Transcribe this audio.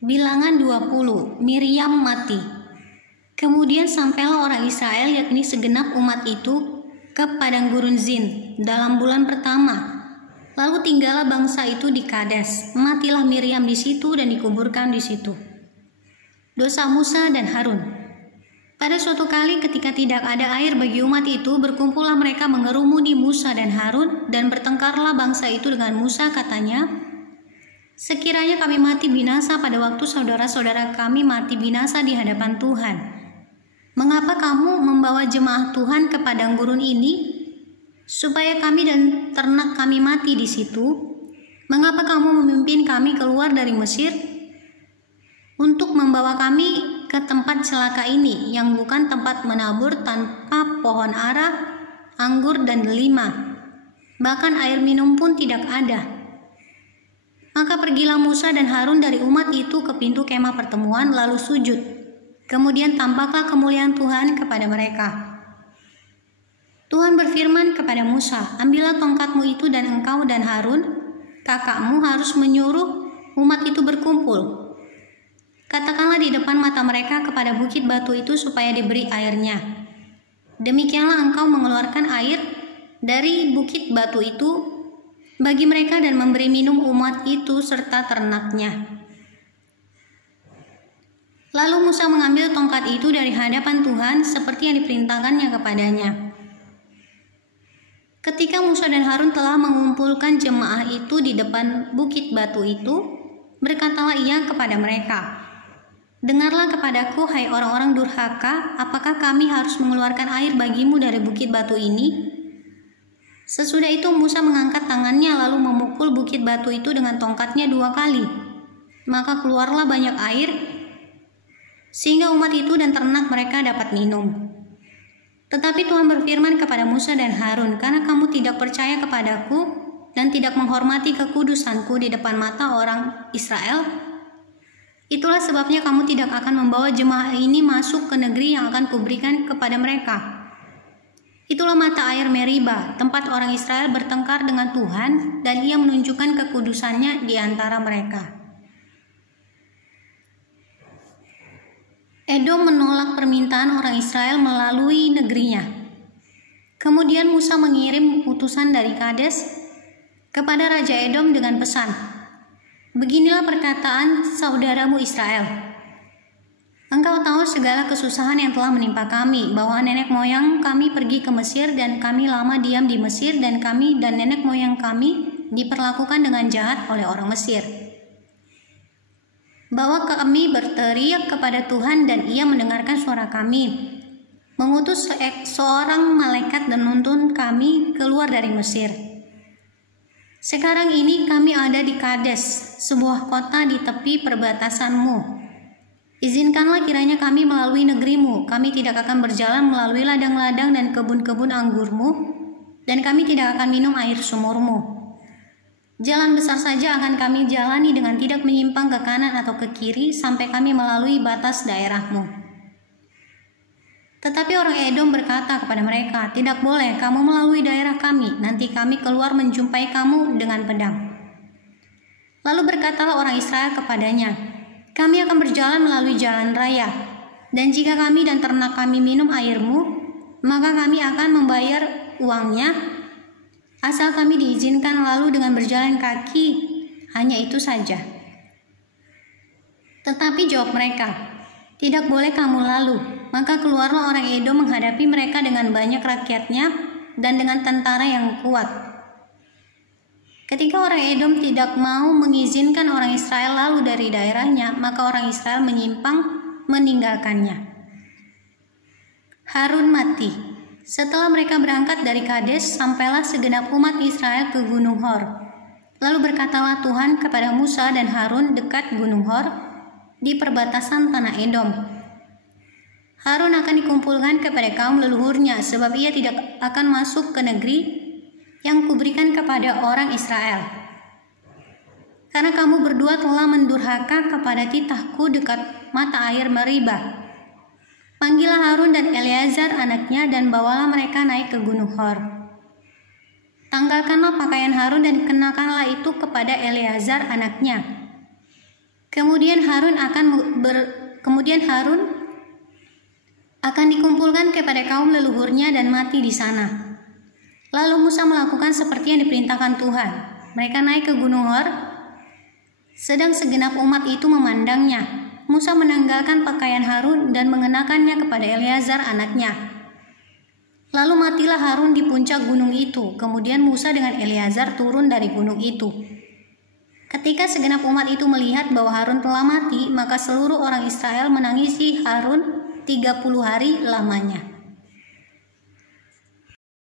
Bilangan 20, Miriam mati. Kemudian sampailah orang Israel, yakni segenap umat itu, ke padang gurun Zin dalam bulan pertama. Lalu tinggallah bangsa itu di Kades. Matilah Miriam di situ dan dikuburkan di situ. Dosa Musa dan Harun. Pada suatu kali ketika tidak ada air bagi umat itu, berkumpullah mereka mengerumuni Musa dan Harun, dan bertengkarlah bangsa itu dengan Musa, katanya, "Sekiranya kami mati binasa pada waktu saudara-saudara kami mati binasa di hadapan Tuhan, mengapa kamu membawa jemaah Tuhan ke padang gurun ini, supaya kami dan ternak kami mati di situ? Mengapa kamu memimpin kami keluar dari Mesir untuk membawa kami ke tempat celaka ini, yang bukan tempat menabur tanpa pohon ara, anggur dan delima, bahkan air minum pun tidak ada?" Maka pergilah Musa dan Harun dari umat itu ke pintu kemah pertemuan, lalu sujud. Kemudian tampaklah kemuliaan Tuhan kepada mereka. Tuhan berfirman kepada Musa, "Ambillah tongkatmu itu dan engkau dan Harun, kakakmu, harus menyuruh umat itu berkumpul. Katakanlah di depan mata mereka kepada bukit batu itu supaya diberi airnya. Demikianlah engkau mengeluarkan air dari bukit batu itu bagi mereka dan memberi minum umat itu serta ternaknya." Lalu Musa mengambil tongkat itu dari hadapan Tuhan seperti yang diperintahkannya kepadanya. Ketika Musa dan Harun telah mengumpulkan jemaah itu di depan bukit batu itu, berkatalah ia kepada mereka, "Dengarlah kepadaku, hai orang-orang durhaka, apakah kami harus mengeluarkan air bagimu dari bukit batu ini?" Sesudah itu Musa mengangkat tangannya lalu memukul bukit batu itu dengan tongkatnya 2 kali. Maka keluarlah banyak air, sehingga umat itu dan ternak mereka dapat minum. Tetapi Tuhan berfirman kepada Musa dan Harun, "Karena kamu tidak percaya kepadaku dan tidak menghormati kekudusanku di depan mata orang Israel, itulah sebabnya kamu tidak akan membawa jemaah ini masuk ke negeri yang akan kuberikan kepada mereka." Itulah mata air Meriba, tempat orang Israel bertengkar dengan Tuhan, dan ia menunjukkan kekudusannya di antara mereka. Edom menolak permintaan orang Israel melalui negerinya. Kemudian Musa mengirim utusan dari Kades kepada Raja Edom dengan pesan, "Beginilah perkataan saudaramu Israel. Engkau tahu segala kesusahan yang telah menimpa kami, bahwa nenek moyang kami pergi ke Mesir dan kami lama diam di Mesir, dan kami dan nenek moyang kami diperlakukan dengan jahat oleh orang Mesir. Bahwa kami berteriak kepada Tuhan dan ia mendengarkan suara kami, mengutus seorang malaikat dan menuntun kami keluar dari Mesir. Sekarang ini kami ada di Kades, sebuah kota di tepi perbatasanmu. Izinkanlah kiranya kami melalui negerimu. Kami tidak akan berjalan melalui ladang-ladang dan kebun-kebun anggurmu, dan kami tidak akan minum air sumurmu. Jalan besar saja akan kami jalani dengan tidak menyimpang ke kanan atau ke kiri sampai kami melalui batas daerahmu." Tetapi orang Edom berkata kepada mereka, "Tidak boleh kamu melalui daerah kami, nanti kami keluar menjumpai kamu dengan pedang." Lalu berkatalah orang Israel kepadanya, "Kami akan berjalan melalui jalan raya, dan jika kami dan ternak kami minum airmu, maka kami akan membayar uangnya, asal kami diizinkan lalu dengan berjalan kaki, hanya itu saja." Tetapi jawab mereka, "Tidak boleh kamu lalu." Maka keluarlah orang Edom menghadapi mereka dengan banyak rakyatnya dan dengan tentara yang kuat. Ketika orang Edom tidak mau mengizinkan orang Israel lalu dari daerahnya, maka orang Israel menyimpang meninggalkannya. Harun mati. Setelah mereka berangkat dari Kades, sampailah segenap umat Israel ke Gunung Hor. Lalu berkatalah Tuhan kepada Musa dan Harun dekat Gunung Hor di perbatasan tanah Edom, "Harun akan dikumpulkan kepada kaum leluhurnya, sebab ia tidak akan masuk ke negeri yang kuberikan kepada orang Israel. Karena kamu berdua telah mendurhaka kepada titahku dekat mata air Meriba. Panggillah Harun dan Eleazar anaknya dan bawalah mereka naik ke Gunung Hor. Tanggalkanlah pakaian Harun dan kenakanlah itu kepada Eleazar anaknya. Kemudian Harun akan dikumpulkan kepada kaum leluhurnya dan mati di sana. Lalu Musa melakukan seperti yang diperintahkan Tuhan. Mereka naik ke Gunung Hor, sedang segenap umat itu memandangnya. Musa menanggalkan pakaian Harun dan mengenakannya kepada Eleazar anaknya. Lalu matilah Harun di puncak gunung itu. Kemudian Musa dengan Eleazar turun dari gunung itu. Ketika segenap umat itu melihat bahwa Harun telah mati, maka seluruh orang Israel menangisi Harun 30 hari lamanya.